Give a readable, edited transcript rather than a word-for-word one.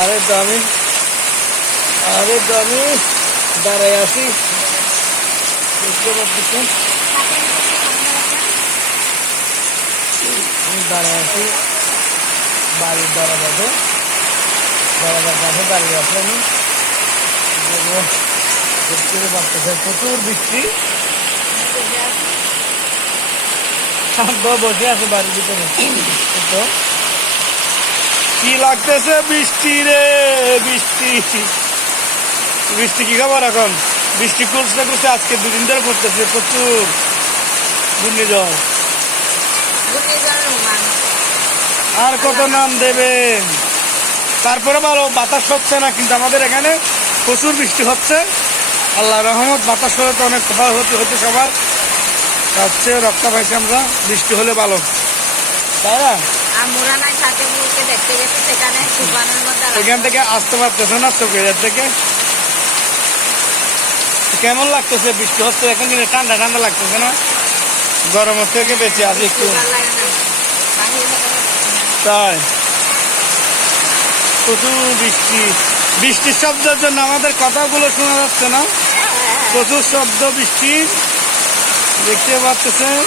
আরে তো আমি দাঁড়াই আছি, বুঝতে পারতেছেন। আমি দাঁড়াই আছি বাড়ির দরজার কাছে দাঁড়িয়ে আছি আমি। দেখতে পারতেছে প্রচুর বৃষ্টি, বসে আছে বাড়ির ভিতরে। তো কি লাগতেছে বৃষ্টি রে, বৃষ্টি বৃষ্টি কি খবর এখন? বৃষ্টি খুলছে আজকে 2 দিন ধরে করতেছে প্রচুর ঘূর্ণিঝড়। আর কত নাম দেবেন? তারপরে ভালো বাতাস হচ্ছে না, কিন্তু আমাদের এখানে প্রচুর বৃষ্টি হচ্ছে। আল্লাহ রহমত, বাতাস হলে তো অনেক ভয় হতে সবার, তার চেয়ে রক্ষা পাইছি আমরা। বৃষ্টি হলে ভালো, তাই না? সেখান থেকে আসতে পারতেছে না চোখের থেকে। কেমন লাগতেছে? বৃষ্টি হচ্ছে এখন, কিন্তু ঠান্ডা ঠান্ডা লাগতেছে না? গরমের থেকে বেশি আছে একটু, তাই প্রচুর বৃষ্টি। বৃষ্টির শব্দের জন্য আমাদের কথাগুলো শোনা যাচ্ছে না, প্রচুর শব্দ বৃষ্টি, দেখতে পাচ্ছেন।